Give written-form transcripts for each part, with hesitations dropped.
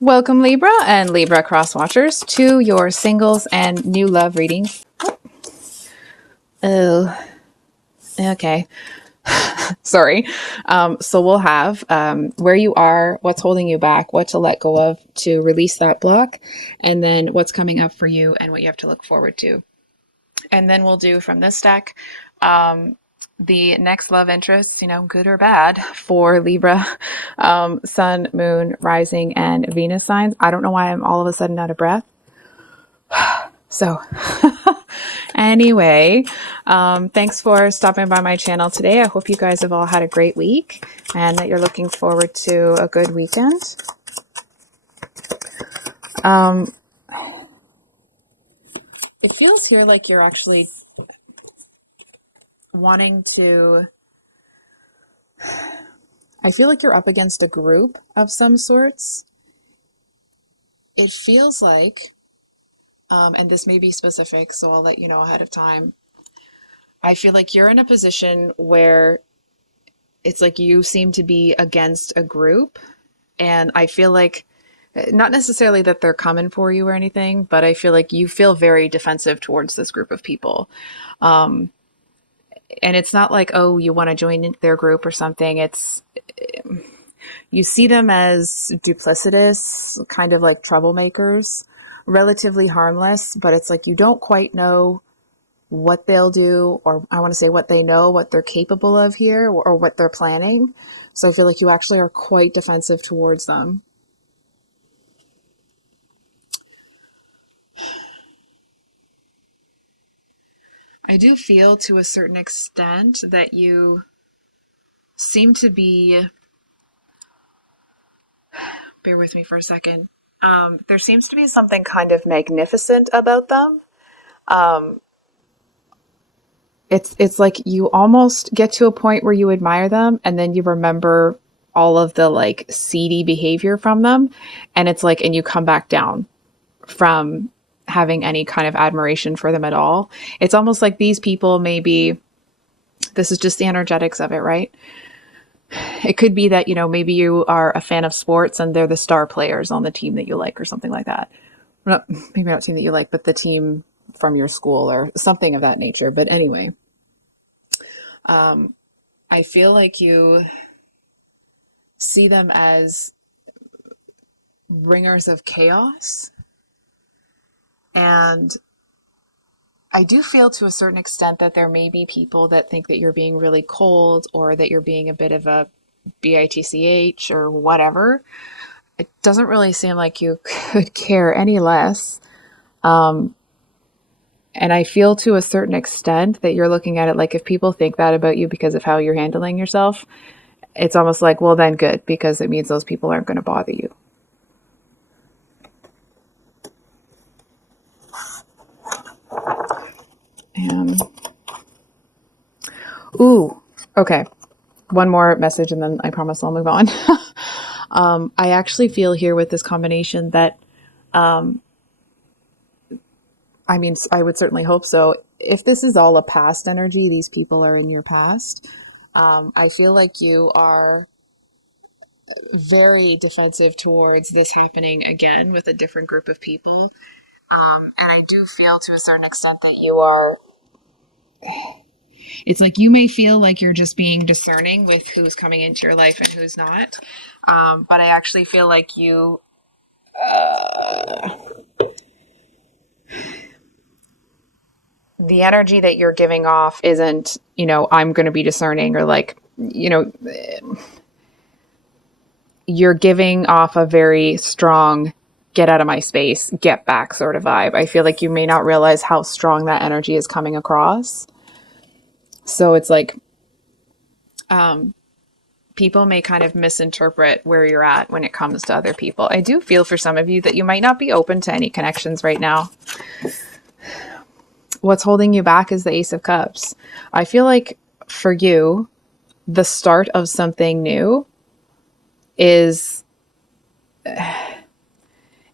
Welcome, Libra and Libra cross watchers, to your singles and new love readings. Oh, okay. Sorry. So we'll have where you are, what's holding you back, what to let go of to release that block, and then what's coming up for you and what you have to look forward to. And then we'll do from this deck the next love interests, good or bad for Libra, Sun, Moon, Rising, and Venus signs. I don't know why I'm all of a sudden out of breath. So anyway, thanks for stopping by my channel today. I hope you guys have all had a great week and that you're looking forward to a good weekend. It feels here like you're actually wanting to... I feel like you're up against a group of some sorts. It feels like, and this may be specific, so I'll let you know ahead of time. I feel like you're in a position where it's like you seem to be against a group, and I feel like not necessarily that they're coming for you or anything, but I feel like you feel very defensive towards this group of people. And it's not like, oh, you want to join their group or something. It's, you see them as duplicitous, kind of like troublemakers, relatively harmless, but it's like you don't quite know what they'll do, or I want to say what they know, what they're capable of here, or what they're planning. So I feel like you actually are quite defensive towards them. I do feel to a certain extent that you seem to be, bear with me for a second. There seems to be something kind of magnificent about them. It's like you almost get to a point where you admire them and then you remember all of the like seedy behavior from them, and it's like, and you come back down from having any kind of admiration for them at all. It's almost like these people, maybe this is just the energetics of it, right? It could be that, maybe you are a fan of sports and they're the star players on the team that you like or something like that. Maybe not team that you like, but the team from your school or something of that nature. But anyway, I feel like you see them as bringers of chaos. And I do feel to a certain extent that there may be people that think that you're being really cold or that you're being a bit of a bitch or whatever. It doesn't really seem like you could care any less. And I feel to a certain extent that you're looking at it like if people think that about you because of how you're handling yourself, it's almost like, well, then good, because it means those people aren't going to bother you. Ooh, okay. One more message and then I promise I'll move on. I actually feel here with this combination that, I would certainly hope so. If this is all a past energy, these people are in your past. I feel like you are very defensive towards this happening again with a different group of people. And I do feel to a certain extent that you are... It's like you may feel like you're just being discerning with who's coming into your life and who's not. But I actually feel like you... the energy that you're giving off isn't, I'm going to be discerning, or like, you're giving off a very strong, get out of my space, get back sort of vibe. I feel like you may not realize how strong that energy is coming across. So it's like, people may kind of misinterpret where you're at when it comes to other people. I do feel for some of you that you might not be open to any connections right now. What's holding you back is the Ace of Cups. I feel like for you, the start of something new is...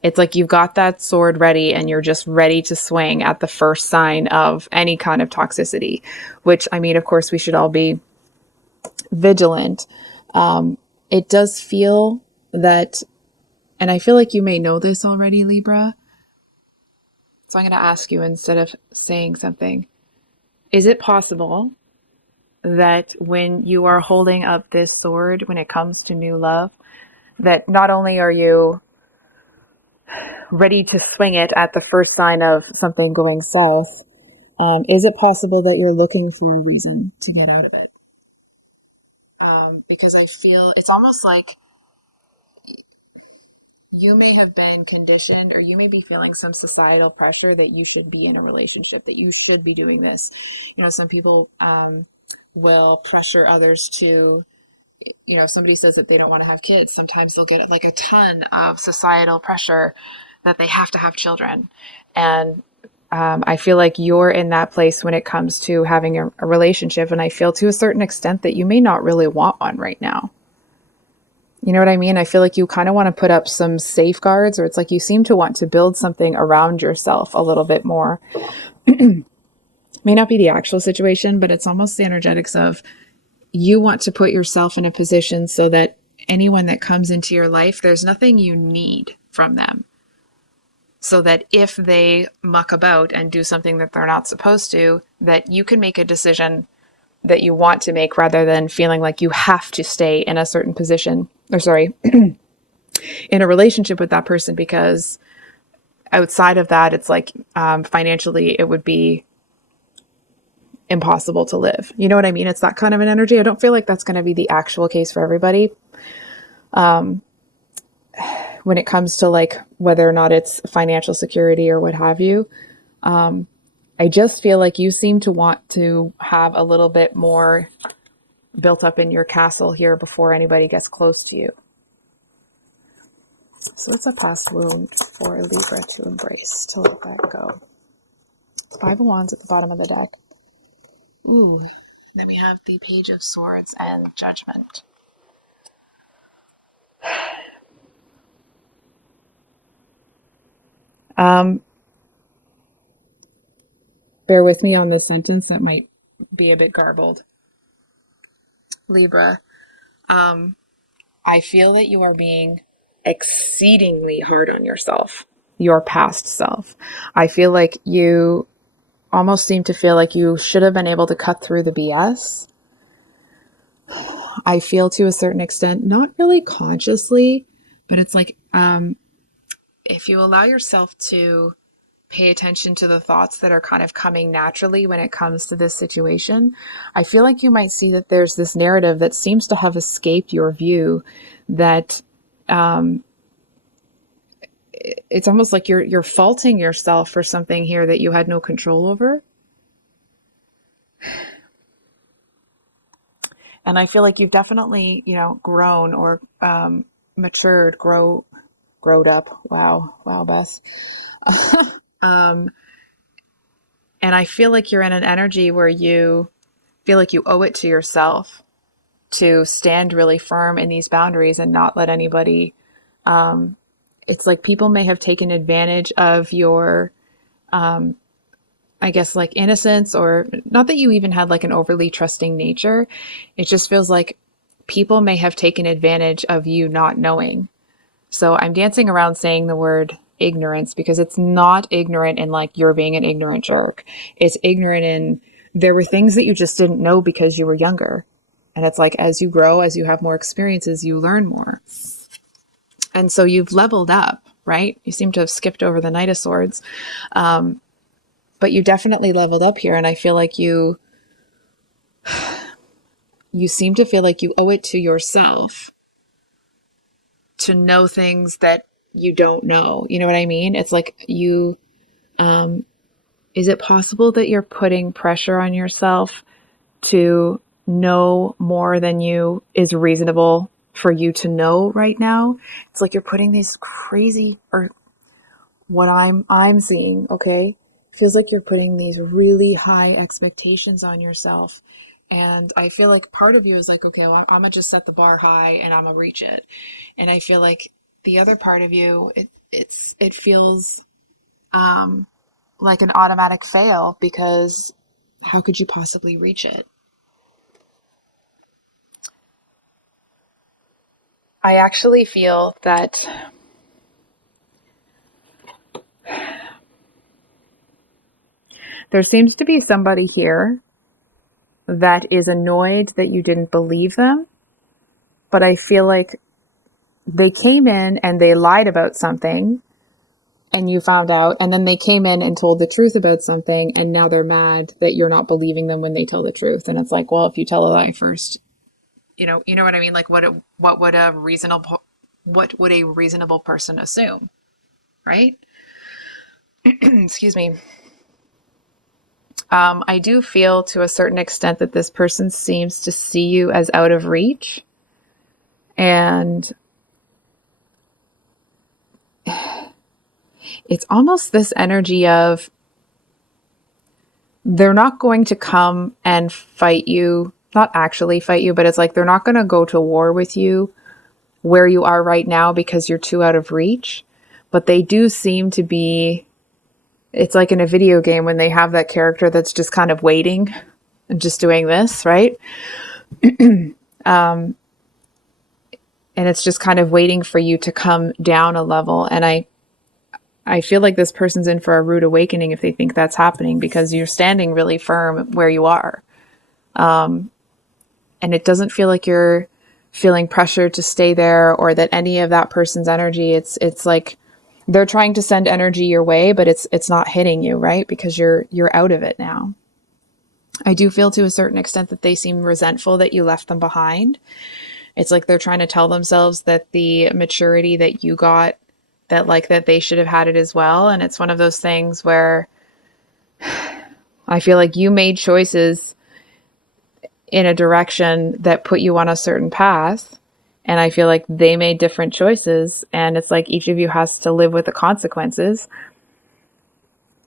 it's like you've got that sword ready and you're just ready to swing at the first sign of any kind of toxicity, which, of course, we should all be vigilant. It does feel that And I feel like you may know this already, Libra. So I'm going to ask you instead of saying something. Is it possible that when you are holding up this sword, when it comes to new love, that not only are you ready to swing it at the first sign of something going south, is it possible that you're looking for a reason to get out of it? Because I feel it's almost like you may have been conditioned or you may be feeling some societal pressure that you should be in a relationship, that you should be doing this. You know, some people will pressure others to, you know, if somebody says that they don't want to have kids, sometimes they'll get like a ton of societal pressure that they have to have children. And I feel like you're in that place when it comes to having a relationship. And I feel to a certain extent that you may not really want one right now. You know what I mean? I feel like you kind of want to put up some safeguards, or it's like you seem to want to build something around yourself a little bit more. May not be the actual situation, but it's almost the energetics of you want to put yourself in a position so that anyone that comes into your life, there's nothing you need from them. So that if they muck about and do something that they're not supposed to, that you can make a decision that you want to make rather than feeling like you have to stay in a certain position, or sorry, in a relationship with that person, because outside of that, it's like financially, it would be impossible to live. You know what I mean? It's that kind of an energy. I don't feel like that's going to be the actual case for everybody. When it comes to like whether or not it's financial security or what have you, I just feel like you seem to want to have a little bit more built up in your castle here before anybody gets close to you. So it's a past wound for a Libra to embrace, to let that go. Five of Wands at the bottom of the deck. Ooh, then we have the Page of Swords and Judgment. Bear with me on this sentence that might be a bit garbled. Libra, I feel that you are being exceedingly hard on yourself, your past self. I feel like you almost seem to feel like you should have been able to cut through the BS. I feel to a certain extent, not really consciously, but it's like if you allow yourself to pay attention to the thoughts that are kind of coming naturally when it comes to this situation, I feel like you might see that there's this narrative that seems to have escaped your view, that it's almost like you're faulting yourself for something here that you had no control over. And I feel like you've definitely, you know, grown or matured, growed up. Wow, Bess. And I feel like you're in an energy where you feel like you owe it to yourself to stand really firm in these boundaries and not let anybody. It's like people may have taken advantage of your, I guess, like innocence, or not that you even had like an overly trusting nature. It just feels like people may have taken advantage of you not knowing. So I'm dancing around saying the word ignorance because it's not ignorant in like you're being an ignorant jerk. It's ignorant in there were things that you just didn't know because you were younger. And it's like as you grow, as you have more experiences, you learn more. And so you've leveled up, right? You seem to have skipped over the Knight of Swords. But you definitely leveled up here. And I feel like you seem to feel like you owe it to yourself to know things that you don't know. You know what I mean? It's like you, is it possible that you're putting pressure on yourself to know more than you is reasonable for you to know right now? It's like you're putting these crazy, or what I'm seeing, okay? Feels like you're putting these really high expectations on yourself. And I feel like part of you is like, okay, well, I'm gonna just set the bar high and I'm gonna reach it. And I feel like the other part of you, it feels like an automatic fail, because how could you possibly reach it? I actually feel that There seems to be somebody here that is annoyed that you didn't believe them, but I feel like they came in and they lied about something and you found out, and then they came in and told the truth about something, and now they're mad that you're not believing them when they tell the truth. And it's like, well, if you tell a lie first, you know what I mean? Like what would a reasonable person assume, right? Excuse me. I do feel to a certain extent that this person seems to see you as out of reach. And it's almost this energy of they're not going to come and fight you, not actually fight you, but it's like they're not going to go to war with you where you are right now because you're too out of reach. But they do seem to be, it's like in a video game when they have that character that's just kind of waiting and just doing this, right? And it's just kind of waiting for you to come down a level. And I feel like this person's in for a rude awakening if they think that's happening, because you're standing really firm where you are. And it doesn't feel like you're feeling pressured to stay there, or that any of that person's energy, it's like they're trying to send energy your way, but it's not hitting you, right? Because you're out of it now. I do feel to a certain extent that they seem resentful that you left them behind. It's like they're trying to tell themselves that the maturity that you got, that they should have had it as well. And it's one of those things where I feel like you made choices in a direction that put you on a certain path. And I feel like they made different choices. And it's like each of you has to live with the consequences.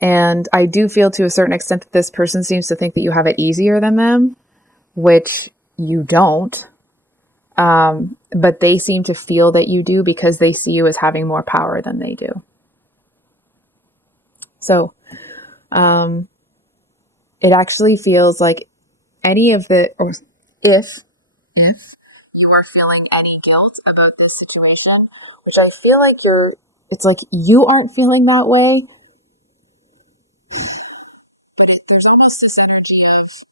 And I do feel to a certain extent that this person seems to think that you have it easier than them, which you don't. But they seem to feel that you do because they see you as having more power than they do. So, it actually feels like any of the, or if you are feeling any guilt about this situation, which I feel like it's like you aren't feeling that way, but there's almost this energy of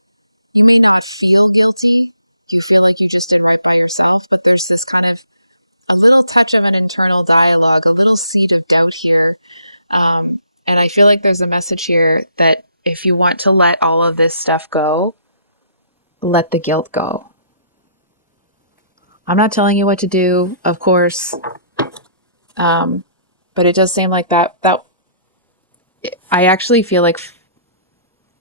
you may not feel guilty. You feel like you just did right by yourself, but there's this kind of a little touch of an internal dialogue, a little seed of doubt here. And I feel like there's a message here that if you want to let all of this stuff go, let the guilt go. I'm not telling you what to do, of course. But it does seem like that I actually feel like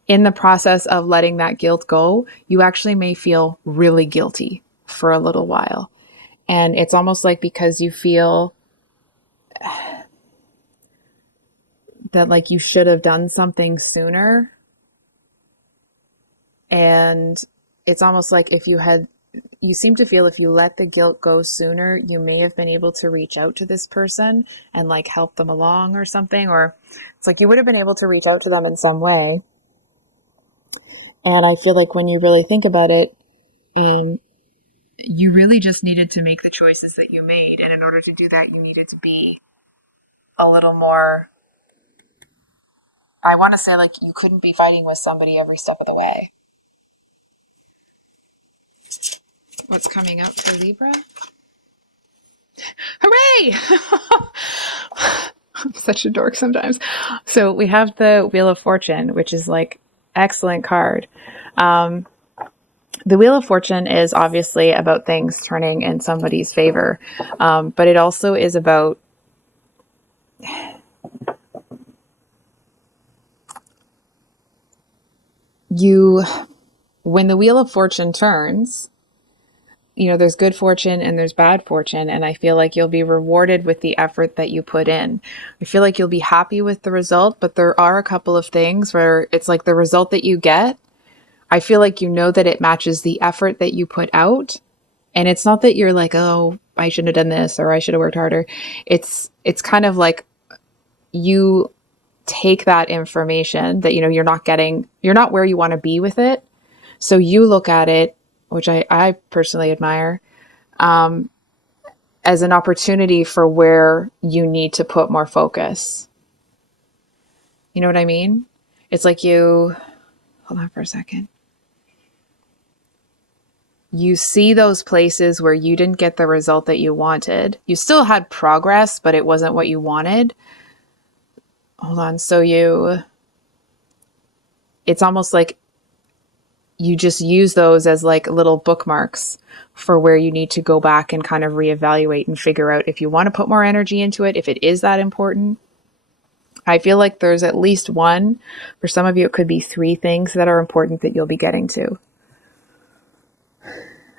in the process of letting that guilt go, you actually may feel really guilty for a little while. And it's almost like because you feel that like you should have done something sooner. And it's almost like you seem to feel if you let the guilt go sooner, you may have been able to reach out to this person and like help them along or something. Or it's like you would have been able to reach out to them in some way. And I feel like when you really think about it, you really just needed to make the choices that you made. And in order to do that, you needed to be a little more, I want to say, like you couldn't be fighting with somebody every step of the way. What's coming up for Libra? Hooray! I'm such a dork sometimes. So we have the Wheel of Fortune, which is like excellent card. The Wheel of Fortune is obviously about things turning in somebody's favor, but it also is about when the Wheel of Fortune turns, there's good fortune and there's bad fortune. And I feel like you'll be rewarded with the effort that you put in. I feel like you'll be happy with the result, but there are a couple of things where it's like the result that you get, I feel like that it matches the effort that you put out. And it's not that you're like, oh, I shouldn't have done this or I should have worked harder. It's kind of like you take that information that, you're not where you want to be with it. So you look at it, which I personally admire, as an opportunity for where you need to put more focus. You know what I mean? It's like you, hold on for a second. You see those places where you didn't get the result that you wanted. You still had progress, but it wasn't what you wanted. Hold on. It's almost like you just use those as like little bookmarks for where you need to go back and kind of reevaluate and figure out if you want to put more energy into it, if it is that important. I feel like there's at least one. For some of you, it could be three things that are important that you'll be getting to.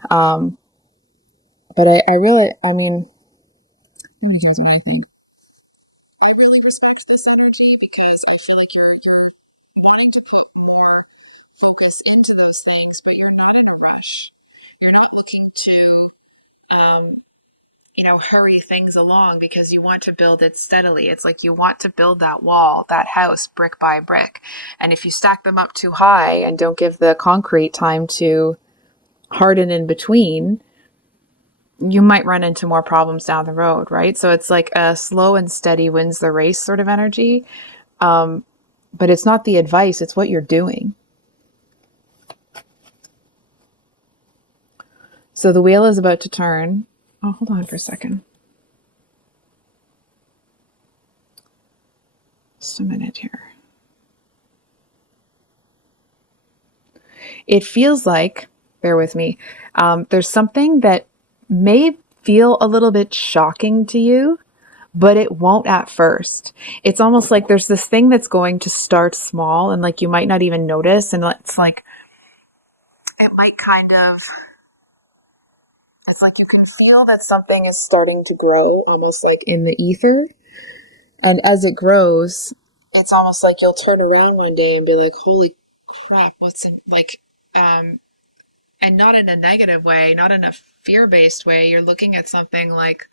But I really, I mean, let me tell you what I think. I really respect this energy because I feel like you're wanting to put more focus into those things, but you're not in a rush. You're not looking to, um, hurry things along because you want to build it steadily. It's like you want to build that wall, that house, brick by brick. And if you stack them up too high and don't give the concrete time to harden in between, you might run into more problems down the road, right? So it's like a slow and steady wins the race sort of energy. But it's not the advice, it's what you're doing. So the wheel is about to turn. Oh, hold on for a second. Just a minute here. It feels like, bear with me, there's something that may feel a little bit shocking to you, but it won't at first. It's almost like there's this thing that's going to start small and like you might not even notice. And it's like, it might kind of, it's like you can feel that something is starting to grow almost like in the ether. And as it grows, it's almost like you'll turn around one day and be like, holy crap, what's in, like, and not in a negative way, not in a fear based way. You're looking at something like,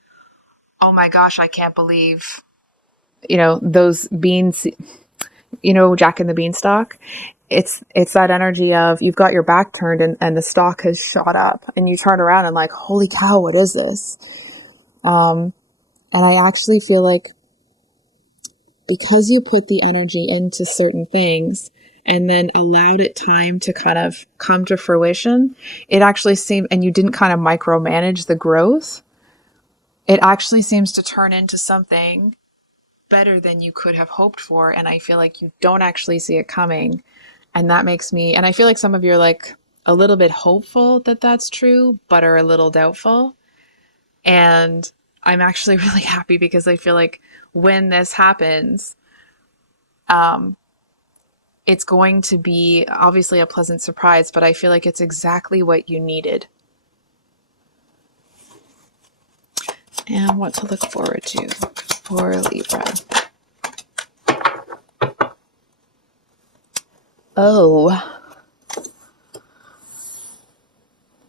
oh my gosh, I can't believe, those beans, Jack and the Beanstalk. It's that energy of you've got your back turned and the stock has shot up and you turn around and like, holy cow, what is this? And I actually feel like because you put the energy into certain things and then allowed it time to kind of come to fruition, it actually seemed, and you didn't kind of micromanage the growth, it actually seems to turn into something better than you could have hoped for. And I feel like you don't actually see it coming. And that makes me, and I feel like some of you are like a little bit hopeful that that's true, but are a little doubtful. And I'm actually really happy because I feel like when this happens, it's going to be obviously a pleasant surprise, but I feel like it's exactly what you needed. And what to look forward to for Libra. Oh,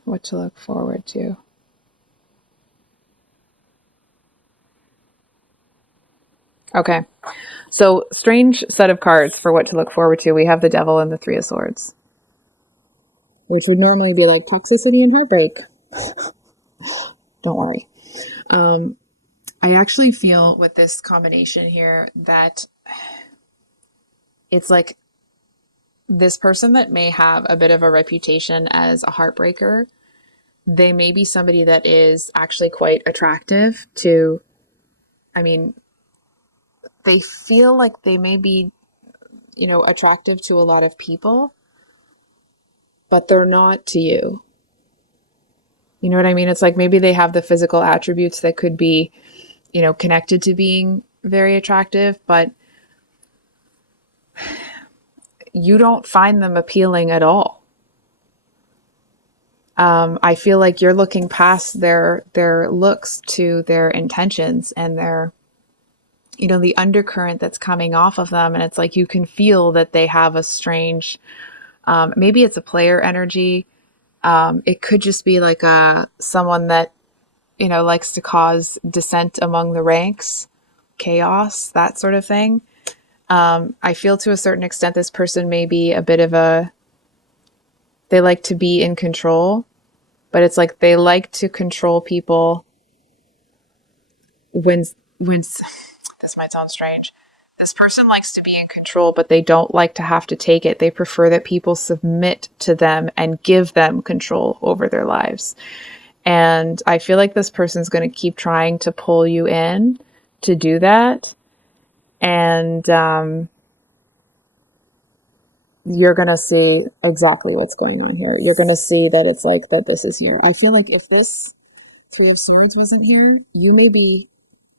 what to look forward to. Okay, so strange set of cards for what to look forward to. We have the Devil and the Three of Swords, which would normally be like toxicity and heartbreak. Don't worry. I actually feel with this combination here that it's like this person that may have a bit of a reputation as a heartbreaker, they may be somebody that is actually quite attractive to, I mean, they feel like they may be, attractive to a lot of people, but they're not to you. You know what I mean? It's like maybe they have the physical attributes that could be, connected to being very attractive, but you don't find them appealing at all. I feel like you're looking past their looks to their intentions and their, the undercurrent that's coming off of them. And it's like you can feel that they have a strange, maybe it's a player energy. It could just be like someone that, likes to cause dissent among the ranks, chaos, that sort of thing. I feel to a certain extent this person may be a bit of they like to be in control, but it's like they like to control people when this might sound strange. This person likes to be in control, but they don't like to have to take it. They prefer that people submit to them and give them control over their lives. And I feel like this person's going to keep trying to pull you in to do that. And you're going to see exactly what's going on here. You're going to see that it's like that this is here. I feel like if this Three of Swords wasn't here, you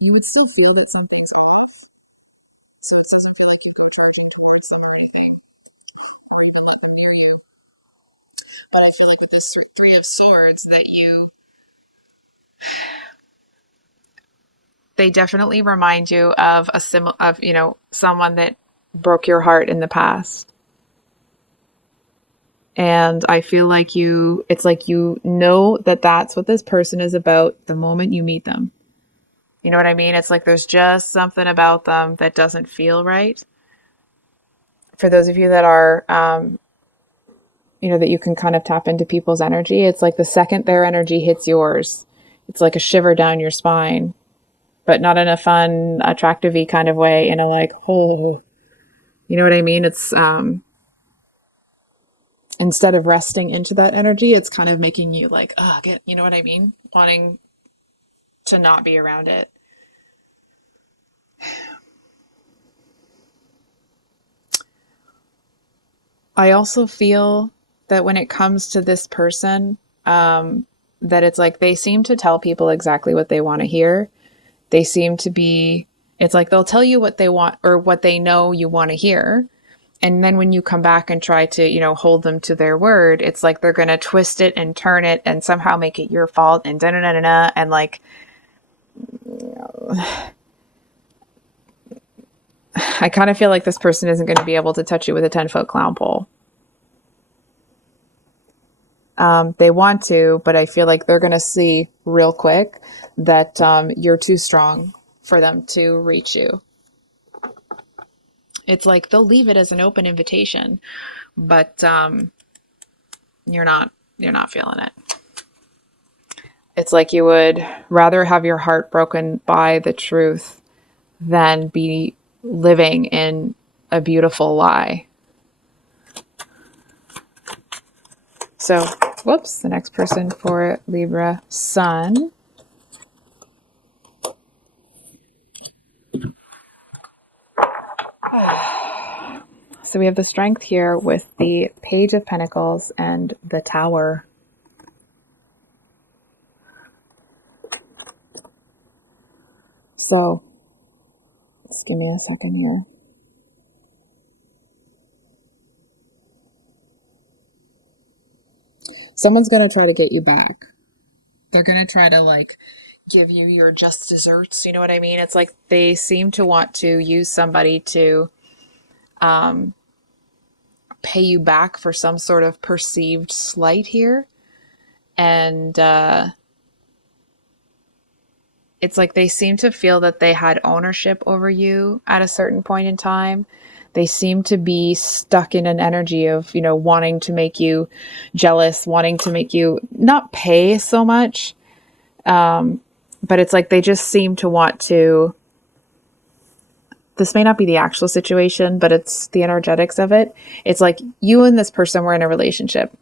would still feel that something's off. So it doesn't feel like you're charging towards them or anything, or even let them near you. But I feel like with this Three of Swords that they definitely remind you of someone that broke your heart in the past. And I feel like it's like you know that that's what this person is about the moment you meet them. You know what I mean? It's like there's just something about them that doesn't feel right. For those of you that are, that you can kind of tap into people's energy, it's like the second their energy hits yours, it's like a shiver down your spine, but not in a fun, attractive-y kind of way, in a like, oh, you know what I mean? It's, instead of resting into that energy, it's kind of making you like, oh, you know what I mean? Wanting to not be around it. I also feel that when it comes to this person, that it's like they seem to tell people exactly what they want to hear. They seem to be, it's like they'll tell you what they want or what they know you want to hear. And then when you come back and try to, hold them to their word, it's like they're going to twist it and turn it and somehow make it your fault and da-da-da-da-da. And like, I kind of feel like this person isn't going to be able to touch you with a 10-foot clown pole. They want to, but I feel like they're going to see real quick that you're too strong for them to reach you. It's like they'll leave it as an open invitation, but you're not feeling it. It's like you would rather have your heart broken by the truth than be living in a beautiful lie. So, whoops, the next person for Libra Sun. So we have the Strength here with the Page of Pentacles and the Tower. So, just give me a second here. Someone's going to try to get you back. They're going to try to like give you your just desserts. You know what I mean? It's like they seem to want to use somebody to pay you back for some sort of perceived slight here. And it's like they seem to feel that they had ownership over you at a certain point in time. They seem to be stuck in an energy of, wanting to make you jealous, wanting to make you not pay so much. But it's like they just seem to want to, this may not be the actual situation, but it's the energetics of it. It's like you and this person were in a relationship.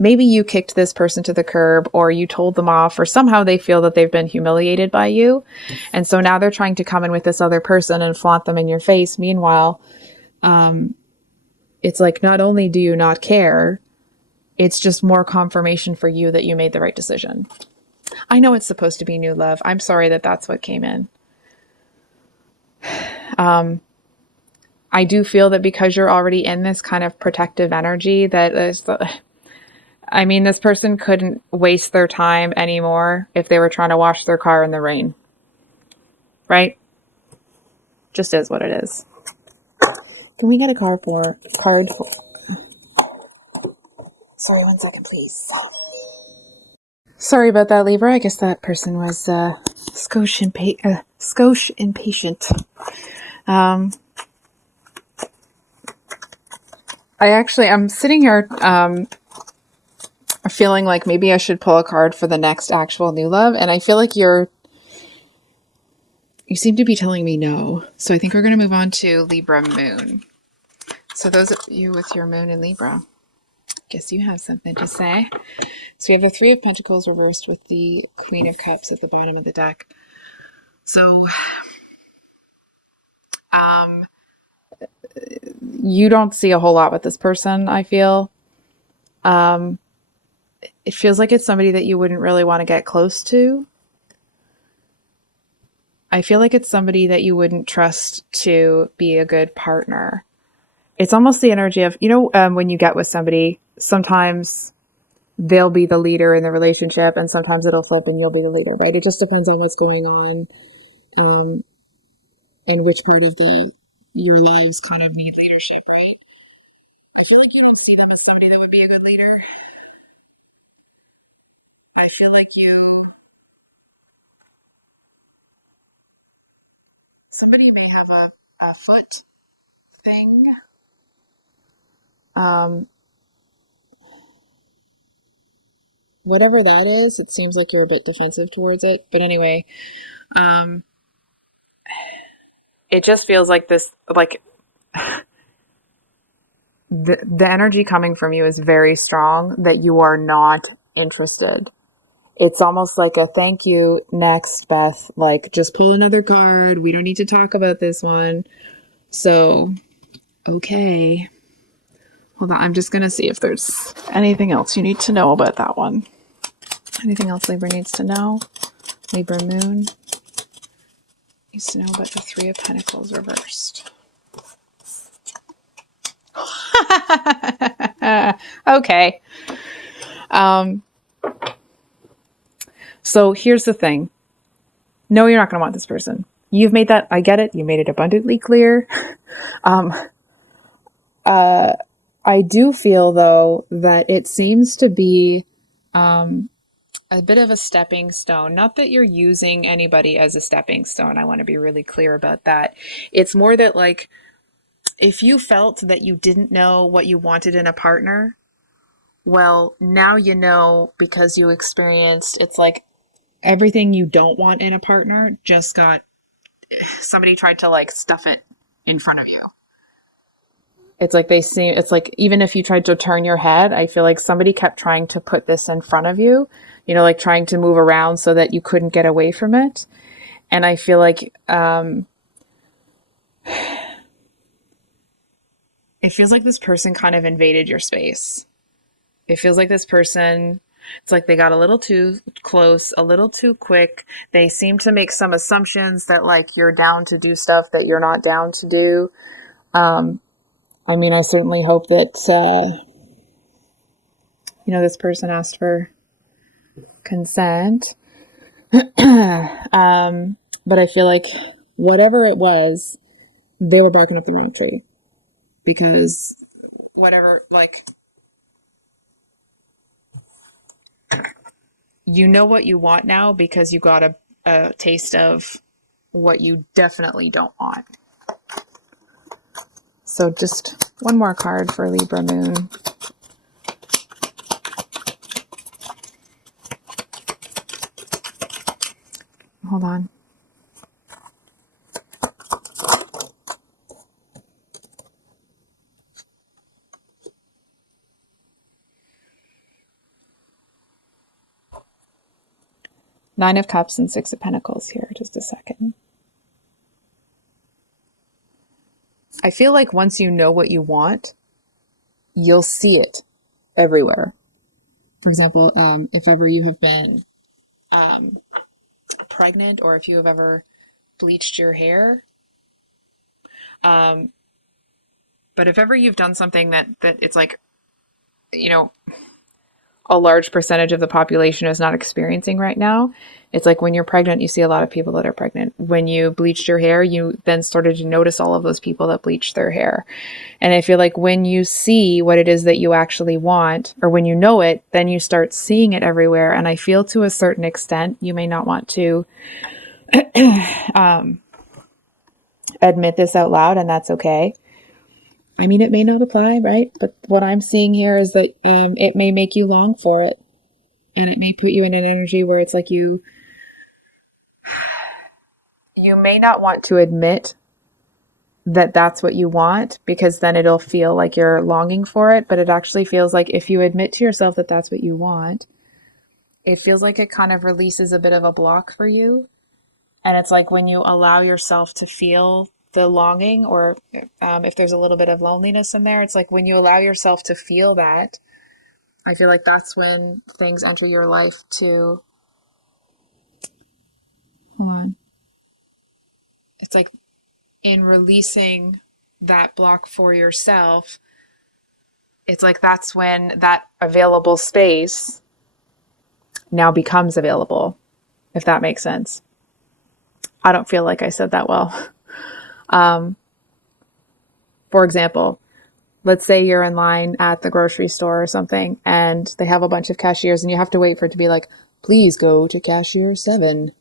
Maybe you kicked this person to the curb, or you told them off, or somehow they feel that they've been humiliated by you. And so now they're trying to come in with this other person and flaunt them in your face. Meanwhile, it's like, not only do you not care, it's just more confirmation for you that you made the right decision. I know it's supposed to be new love. I'm sorry that that's what came in. I do feel that because you're already in this kind of protective energy, that is this person couldn't waste their time anymore if they were trying to wash their car in the rain. Right? Just is what it is. Can we get a card for... Sorry, 1 second, please. Sorry about that, Libra. I guess that person was skosh impatient. I'm sitting here feeling like maybe I should pull a card for the next actual new love, and I feel like you're You seem to be telling me no. So I think we're going to move on to Libra moon. So those of you with your moon in Libra, guess you have something to say. So we have the Three of Pentacles reversed with the Queen of Cups at the bottom of the deck. So you don't see a whole lot with this person, I feel. It feels like it's somebody that you wouldn't really want to get close to. I feel like it's somebody that you wouldn't trust to be a good partner. It's almost the energy of, when you get with somebody, sometimes they'll be the leader in the relationship and sometimes it'll flip and you'll be the leader, right? It just depends on what's going on, and which part of your lives kind of need leadership, right? I feel like you don't see them as somebody that would be a good leader. I feel like somebody may have a foot thing. Um, Whatever that is, it seems like you're a bit defensive towards it. But anyway, um, it just feels like this, like the energy coming from you is very strong that you are not interested. It's almost like a thank you, next, Beth. Like, just pull another card. We don't need to talk about this one. So, okay. Hold on. I'm just going to see if there's anything else you need to know about that one. Anything else Libra needs to know? Libra moon needs to know about the Three of Pentacles reversed. Okay. So here's the thing. No, you're not going to want this person. You've made that, I get it. You made it abundantly clear. I do feel, though, that it seems to be a bit of a stepping stone. Not that you're using anybody as a stepping stone. I want to be really clear about that. It's more that, like, if you felt that you didn't know what you wanted in a partner, well, now you know because you experienced, it's like everything you don't want in a partner just got, somebody tried to like stuff it in front of you. It's like it's like even if you tried to turn your head, I feel like somebody kept trying to put this in front of you, like trying to move around so that you couldn't get away from it. And I feel like it feels like this person kind of invaded your space. It feels like this person, it's like they got a little too close, a little too quick. They seem to make some assumptions that like you're down to do stuff that you're not down to do. I mean, I certainly hope that, this person asked for consent. But I feel like whatever it was, they were barking up the wrong tree. Because whatever, like, you know what you want now because you got a taste of what you definitely don't want. So just one more card for Libra moon. Hold on. Nine of Cups and Six of Pentacles here. Just a second. I feel like once you know what you want, you'll see it everywhere. For example, if ever you have been pregnant or if you have ever bleached your hair, but if ever you've done something that it's like, a large percentage of the population is not experiencing right now. It's like when you're pregnant, you see a lot of people that are pregnant. When you bleached your hair, you then started to notice all of those people that bleached their hair. And I feel like when you see what it is that you actually want, or when you know it, then you start seeing it everywhere. And I feel to a certain extent, you may not want to admit this out loud, and that's okay. I mean, it may not apply, right? But what I'm seeing here is that it may make you long for it. And it may put you in an energy where it's like you may not want to admit that that's what you want, because then it'll feel like you're longing for it. But it actually feels like if you admit to yourself that that's what you want, it feels like it kind of releases a bit of a block for you. And it's like when you allow yourself to feel the longing, or if there's a little bit of loneliness in there, it's like when you allow yourself to feel that, I feel like that's when things enter your life to, hold on. It's like in releasing that block for yourself, it's like that's when that available space now becomes available, if that makes sense. I don't feel like I said that well. For example, let's say you're in line at the grocery store or something, and they have a bunch of cashiers, and you have to wait for it to be like, please go to cashier 7.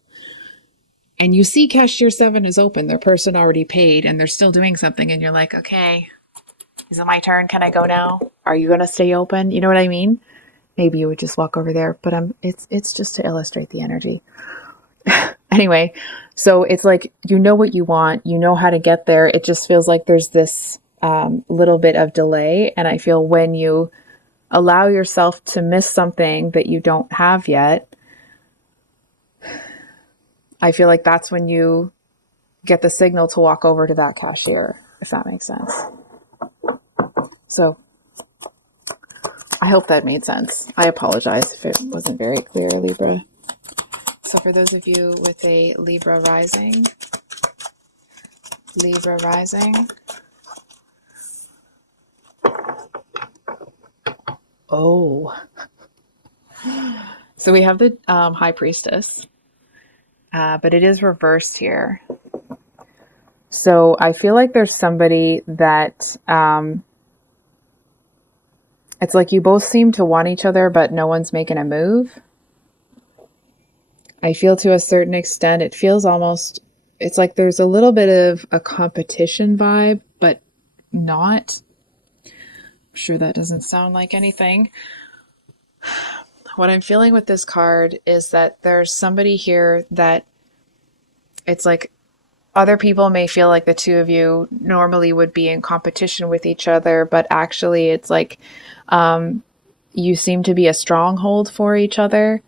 And you see cashier 7 is open, their person already paid, and they're still doing something, and you're like, okay, is it my turn? Can I go now? Are you going to stay open? You know what I mean? Maybe you would just walk over there, but it's just to illustrate the energy. Anyway, so it's like, you know what you want, you know how to get there. It just feels like there's this little bit of delay. And I feel when you allow yourself to miss something that you don't have yet, I feel like that's when you get the signal to walk over to that cashier, if that makes sense. So I hope that made sense. I apologize if it wasn't very clear, Libra. So for those of you with a Libra rising, oh, so we have the High Priestess, but it is reversed here. So I feel like there's somebody that it's like you both seem to want each other, but no one's making a move. I feel to a certain extent, it feels almost, it's like there's a little bit of a competition vibe, but not. I'm sure that doesn't sound like anything. What I'm feeling with this card is that there's somebody here that it's like other people may feel like the two of you normally would be in competition with each other, but actually it's like you seem to be a stronghold for each other.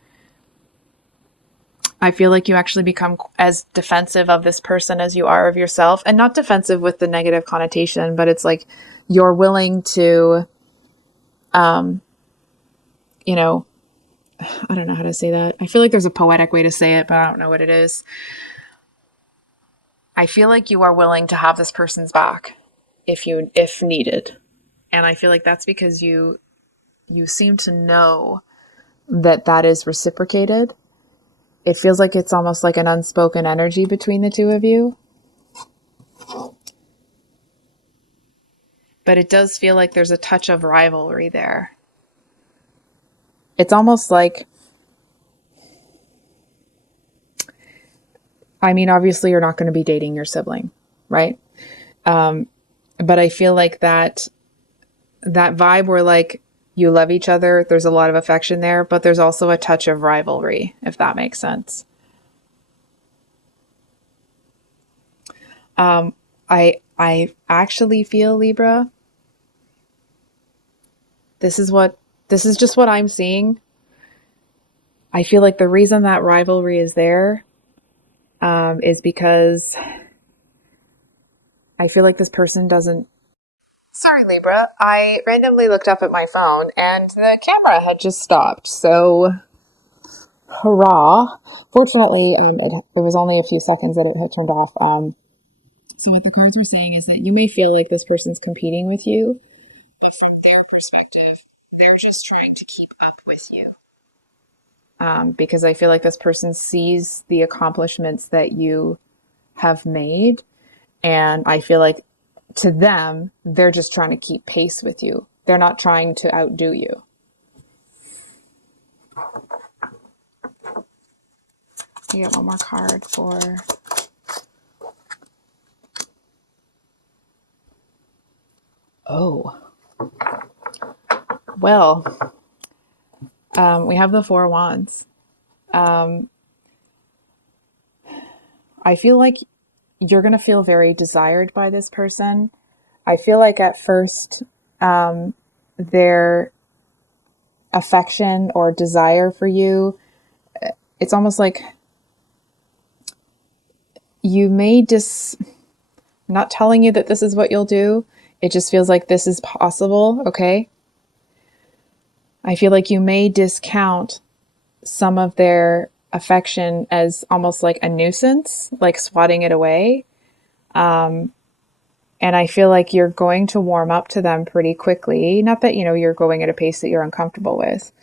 I feel like you actually become as defensive of this person as you are of yourself, and not defensive with the negative connotation, but it's like you're willing to, you know, I don't know how to say that. I feel like there's a poetic way to say it, but I don't know what it is. I feel like you are willing to have this person's back if needed. And I feel like that's because you seem to know that that is reciprocated. It feels like it's almost like an unspoken energy between the two of you. But it does feel like there's a touch of rivalry there. It's almost like, I mean, obviously you're not going to be dating your sibling, right? But I feel like that vibe where like you love each other, there's a lot of affection there, but there's also a touch of rivalry, if that makes sense. I actually feel, Libra, this is just what I'm seeing. I feel like the reason that rivalry is there is because I feel like this person doesn't. Sorry, Libra. I randomly looked up at my phone and the camera had just stopped. So, hurrah. Fortunately, it was only a few seconds that it had turned off. So what the cards were saying is that you may feel like this person's competing with you, but from their perspective, they're just trying to keep up with you. Because I feel like this person sees the accomplishments that you have made, and I feel like to them, they're just trying to keep pace with you. They're not trying to outdo you. You get one more card for... Oh. Well, we have the Four of Wands. I feel like you're going to feel very desired by this person. I feel like at first, their affection or desire for you, it's almost like you may I'm not telling you that this is what you'll do. It just feels like this is possible, okay? I feel like you may discount some of their affection as almost like a nuisance, like swatting it away. And I feel like you're going to warm up to them pretty quickly. Not that, you're going at a pace that you're uncomfortable with,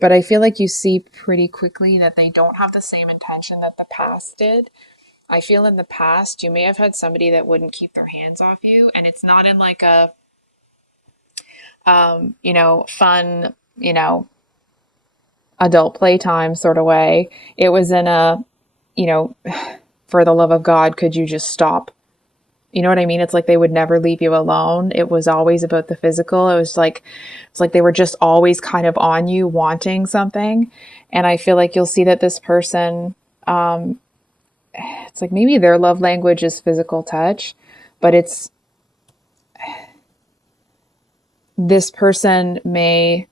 but I feel like you see pretty quickly that they don't have the same intention that the past did. I feel in the past, you may have had somebody that wouldn't keep their hands off you, and it's not in like a, fun, adult playtime sort of way. It was in a, you know, for the love of God, could you just stop? You know what I mean? It's like they would never leave you alone. It was always about the physical. It's like they were just always kind of on you wanting something. And I feel like you'll see that this person, it's like maybe their love language is physical touch, but this person may,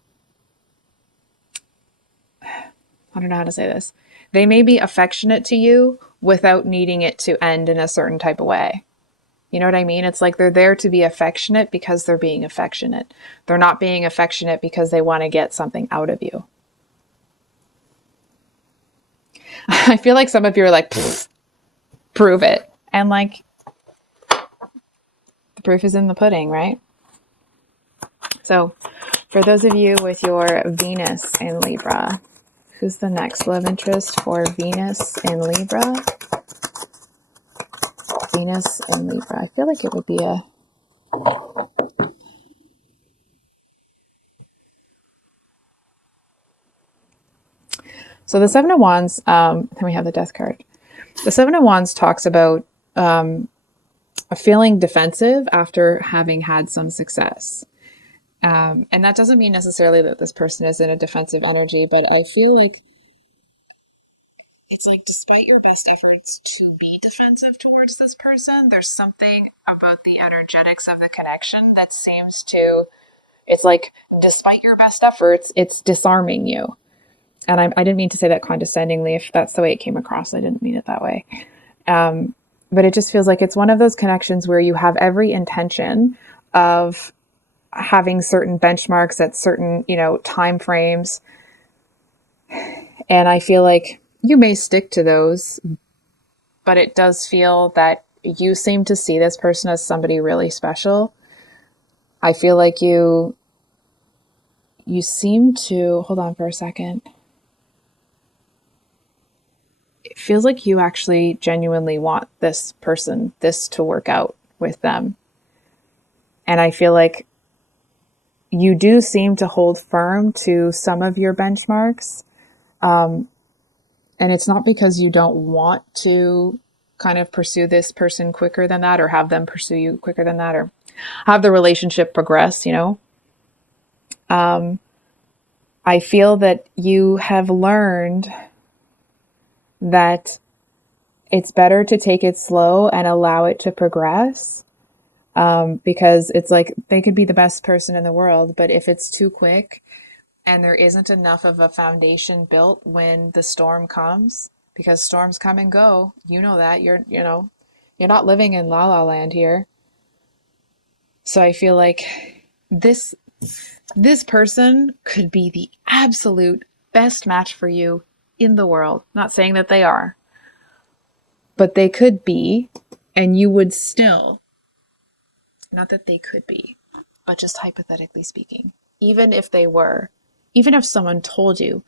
I don't know how to say this. They may be affectionate to you without needing it to end in a certain type of way. You know what I mean? It's like they're there to be affectionate because they're being affectionate. They're not being affectionate because they want to get something out of you. I feel like some of you are like, prove it. And like, the proof is in the pudding, right? So, for those of you with your Venus in Libra, who's the next love interest for Venus in Libra? Venus in Libra. I feel like it would be a... So the Seven of Wands, then we have the Death card. The Seven of Wands talks about feeling defensive after having had some success. And that doesn't mean necessarily that this person is in a defensive energy, but I feel like it's like despite your best efforts to be defensive towards this person, there's something about the energetics of the connection that seems to, it's like despite your best efforts, it's disarming you. And I didn't mean to say that condescendingly. If that's the way it came across, I didn't mean it that way. But it just feels like it's one of those connections where you have every intention of having certain benchmarks at certain, time frames. And I feel like you may stick to those, but it does feel that you seem to see this person as somebody really special. I feel like you seem to, hold on for a second. It feels like you actually genuinely want this to work out with them. And I feel like you do seem to hold firm to some of your benchmarks. And it's not because you don't want to kind of pursue this person quicker than that, or have them pursue you quicker than that, or have the relationship progress, I feel that you have learned that it's better to take it slow and allow it to progress. Because it's like they could be the best person in the world, but if it's too quick and there isn't enough of a foundation built when the storm comes, because storms come and go, you know that you're not living in La La Land here. So I feel like this person could be the absolute best match for you in the world. Not saying that they are, but they could be, and you would still, not that they could be, but just hypothetically speaking, even if they were, even if someone told you,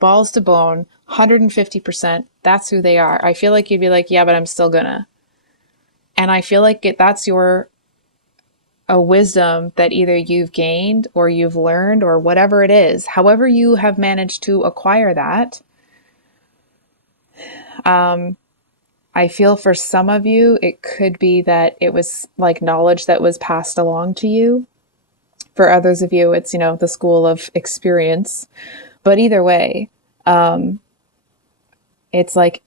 balls to bone, 150%, that's who they are, I feel like you'd be like, yeah, but I'm still gonna. And I feel like that's a wisdom that either you've gained or you've learned or whatever it is, however you have managed to acquire that. I feel for some of you, it could be that it was like knowledge that was passed along to you. For others of you, it's, the school of experience. But either way, it's like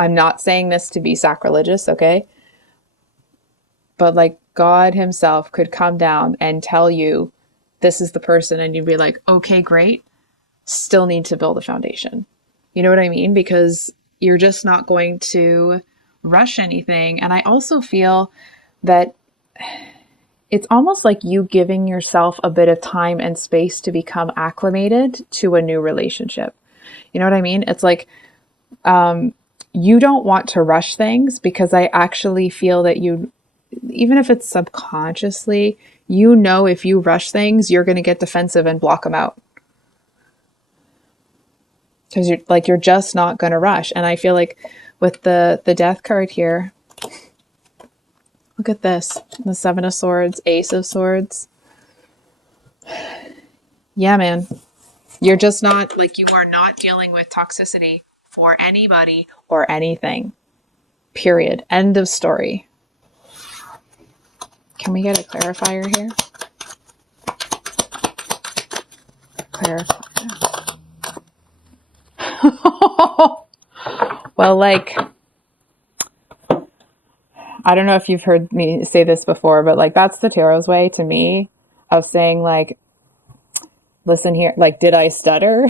I'm not saying this to be sacrilegious, okay? But like God himself could come down and tell you this is the person, and you'd be like, okay, great. Still need to build a foundation. You know what I mean? Because you're just not going to rush anything. And I also feel that it's almost like you giving yourself a bit of time and space to become acclimated to a new relationship. You know what I mean? It's like you don't want to rush things, because I actually feel that you, even if it's subconsciously, you know, if you rush things, you're going to get defensive and block them out, because you're just not going to rush. And I feel like with the death card here, look at this, the Seven of Swords, Ace of Swords. Yeah, man. You're just not, like, you are not dealing with toxicity for anybody or anything. Period. End of story. Can we get a clarifier here? Clarifier. Well, like, I don't know if you've heard me say this before, but like, that's the tarot's way to me of saying, like, listen here, like, did I stutter?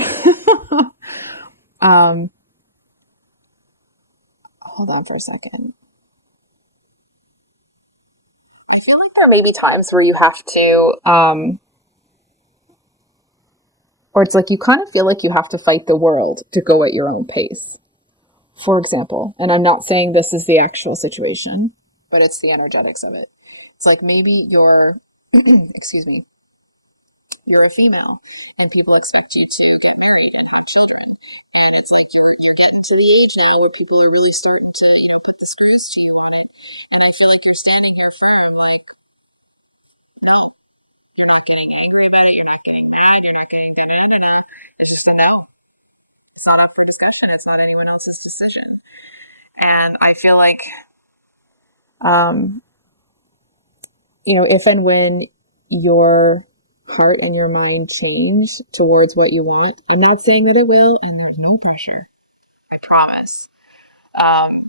Hold on for a second. I feel like there may be times where you have to, or it's like you kind of feel like you have to fight the world to go at your own pace. For example, and I'm not saying this is the actual situation, but it's the energetics of it. It's like maybe you're, excuse me, you're a female and people expect you to get married and have children. And it's like you're getting to the age now where people are really starting to, put the screws to you on it. And I feel like you're standing here firm, like, no, you're not getting angry about it, you're not getting mad, you're not getting da-da-da-da. It's just a no. It's not up for discussion. It's not anyone else's decision. And I feel like, um, if and when your heart and your mind change towards what you want, I'm not saying that it will, and there's no pressure, I promise. Um,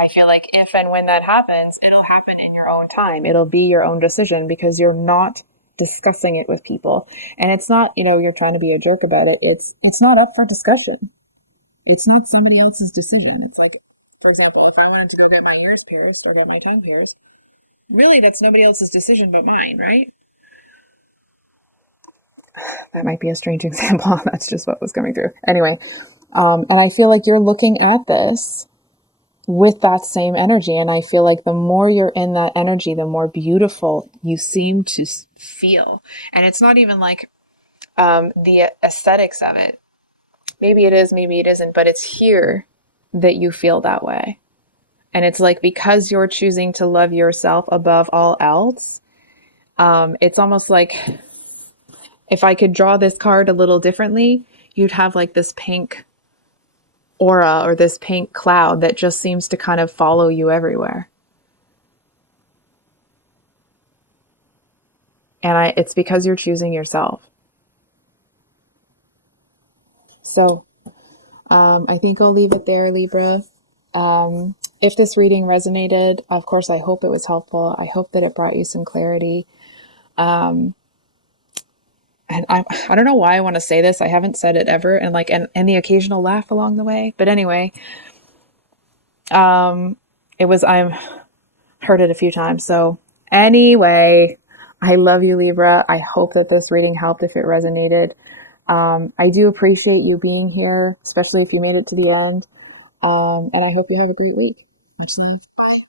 I feel like if and when that happens, it'll happen in your own time. It'll be your own decision, because you're not discussing it with people. And it's not, you're trying to be a jerk about it. It's not up for discussion. It's not somebody else's decision. It's like, for example, if I wanted to go get my ears pierced or get my tongue pierced, really, that's nobody else's decision but mine, right? That might be a strange example. That's just what was coming through. Anyway, and I feel like you're looking at this with that same energy. And I feel like the more you're in that energy, the more beautiful you seem to feel. And it's not even like the aesthetics of it. Maybe it is, maybe it isn't, but it's here that you feel that way. And it's like, because you're choosing to love yourself above all else, it's almost like, if I could draw this card a little differently, you'd have like this pink aura or this pink cloud that just seems to kind of follow you everywhere. And it's because you're choosing yourself. So I think I'll leave it there, Libra. If this reading resonated, of course, I hope it was helpful. I hope that it brought you some clarity. And I don't know why I want to say this. I haven't said it ever. And the occasional laugh along the way. But anyway, I've heard it a few times. So anyway, I love you, Libra. I hope that this reading helped if it resonated. I do appreciate you being here, especially if you made it to the end. And I hope you have a great week. Much love. Bye.